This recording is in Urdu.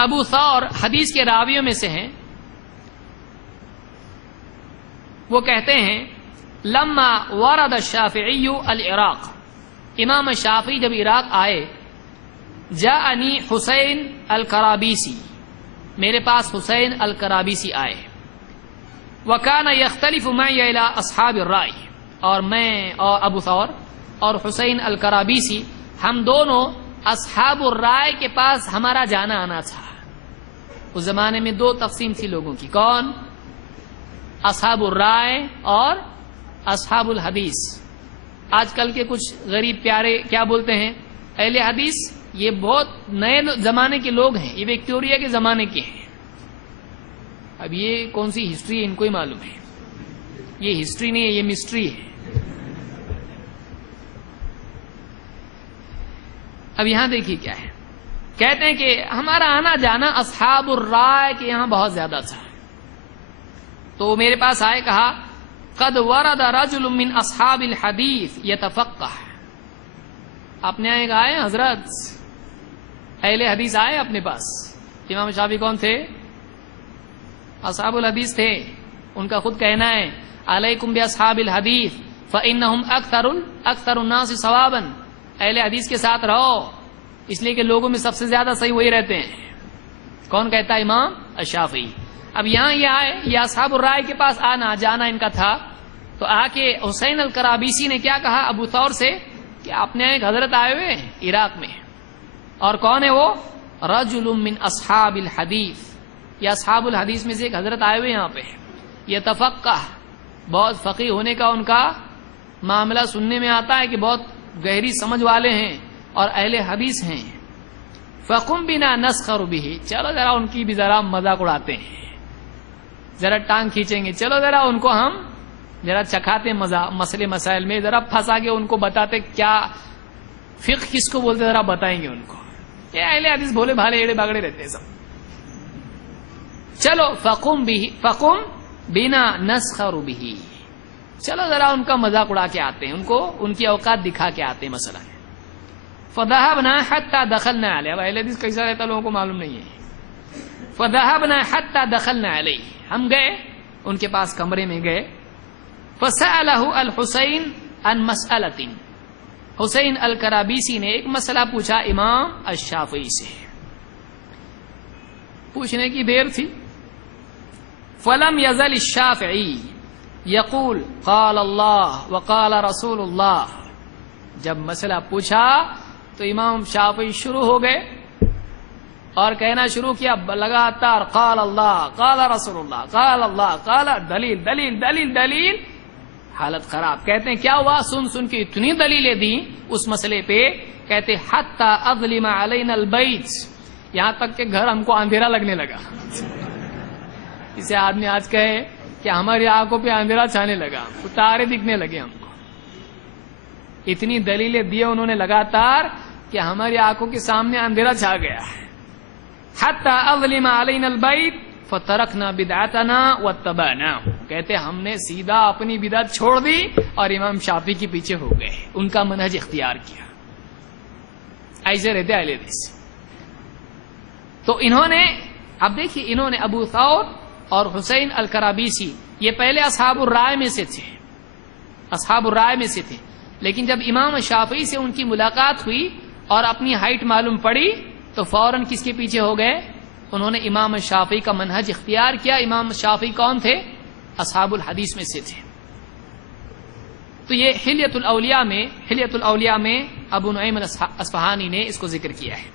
ابو ثور حدیث کے راویوں میں سے ہیں، وہ کہتے ہیں لما ورد الشافعی العراق، امام شافعی جب عراق آئے، جاءنی حسین الکرابیسی، میرے پاس حسین الکرابیسی آئے، وکان یختلف معی الی اصحاب الرائے، اور میں اور ابو ثور اور حسین الکرابیسی ہم دونوں اصحاب الرائے کے پاس ہمارا جانا آنا تھا۔ اس زمانے میں دو تقسیم تھی لوگوں کی، کون؟ اصحاب الرائے اور اصحاب الحدیث۔ آج کل کے کچھ غریب پیارے کیا بولتے ہیں؟ اہل حدیث۔ یہ بہت نئے زمانے کے لوگ ہیں، یہ وکٹوریا کے زمانے کے ہیں۔ اب یہ کون سی ہسٹری ہے ان کو ہی معلوم ہے، یہ ہسٹری نہیں ہے، یہ مسٹری ہے۔ اب یہاں دیکھیے کیا ہے، کہتے ہیں کہ ہمارا آنا جانا اصحاب الرائے کے یہاں بہت زیادہ تھا، تو میرے پاس آئے، کہا قد ورد رجل من اصحاب الحدیث یتفقہ، اپنے آئے حضرت اہل حدیث آئے اپنے پاس۔ امام شافعی کون تھے؟ اصحاب الحدیث تھے۔ ان کا خود کہنا ہے علیکم باصحاب الحدیث فانہم اکثر الناس ثوابا، اہل حدیث کے ساتھ رہو، اس لیے کہ لوگوں میں سب سے زیادہ صحیح وہی رہتے ہیں۔ کون کہتا ہے؟ امام الشافعی۔ اب یہاں یہ آئے، یہ اصحاب الرائے کے پاس آنا جانا ان کا تھا، تو آ کے حسین الکرابیسی نے کیا کہا ابو ثور سے کہ آپ نے ایک حضرت آئے ہوئے ہیں عراق میں، اور کون ہے وہ؟ رجل من اصحاب الحدیث، یہ اصحاب الحدیث میں سے ایک حضرت آئے ہوئے یہاں پہ، یہ تفقہ، بہت فقیہ ہونے کا ان کا معاملہ سننے میں آتا ہے کہ بہت گہری سمجھ والے ہیں اور اہل حدیث ہیں۔ فقم بنا نسخر به، چلو ذرا ان کی بھی ذرا مذاق اڑاتے ہیں، ذرا ٹانگ کھینچیں گے، چلو ذرا ان کو ہم ذرا چکھاتے مسئلے مسائل میں، ذرا پھنسا کے ان کو بتاتے کیا فقہ کس کو بولتے، ذرا بتائیں گے ان کو۔ یہ اہل حدیث بھولے بھالے ایڑے باگڑے رہتے ہیں سب۔ چلو فقم بنا نسخر به، چلو ذرا ان کا مذاق اڑا کے آتے ہیں، ان کو ان کی اوقات دکھا کے آتے ہیں مثلا۔ فذهبنا حتى دخلنا علیہ، اب اہل حدیث کیسا رہتا لوگوں کو معلوم نہیں ہے۔ فذهبنا حتى دخلنا علیہ، ہم گئے ان کے پاس، کمرے میں گئے۔ فسأله الحسین عن مسألة، حسین الکرابیسی نے ایک مسئلہ پوچھا امام الشافعی سے، پوچھنے کی دیر تھی۔ فلم یزل الشافعی یقول قال اللہ وقال رسول اللہ، جب مسئلہ پوچھا تو امام شافعی شروع ہو گئے اور کہنا شروع کیا لگاتار، قال اللہ قال رسول اللہ قال اللہ قال، دلیل دلیل دلیل دلیل، حالت خراب۔ کہتے ہیں کیا ہوا؟ سن کے اتنی دلیلیں دیں اس مسئلے پہ، کہتے حتی اظلم علینا البیت، یہاں تک کہ گھر ہم کو اندھیرا لگنے لگا۔ اسے آدمی آج کہے کہ ہماری آنکھوں پہ اندھیرا چھانے لگا، تارے دکھنے لگے ہم کو۔ اتنی دلیلیں دی انہوں نے لگاتار کہ ہماری آنکھوں کے سامنے اندھیرا چھا گیا۔ حتی اظلم علینا البیت فترکنا بدعتنا واتبعناہ، کہتے ہم نے سیدھا اپنی بدعت چھوڑ دی اور امام شافعی کے پیچھے ہو گئے، ان کا منہج اختیار کیا۔ ایسے رہتے اہل حدیث۔ تو انہوں نے، اب دیکھیے، انہوں نے ابو ثور اور حسین الکرابیسی یہ پہلے اصحاب الرائے میں سے تھے، اصحاب الرائے میں سے تھے، لیکن جب امام شافعی سے ان کی ملاقات ہوئی اور اپنی ہائٹ معلوم پڑی تو فوراً کس کے پیچھے ہو گئے؟ انہوں نے امام شافعی کا منہج اختیار کیا۔ امام شافعی کون تھے؟ اصحاب الحدیث میں سے تھے۔ تو یہ حلیۃ الاولیاء میں ابو نعیم الاصفہانی نے اس کو ذکر کیا ہے۔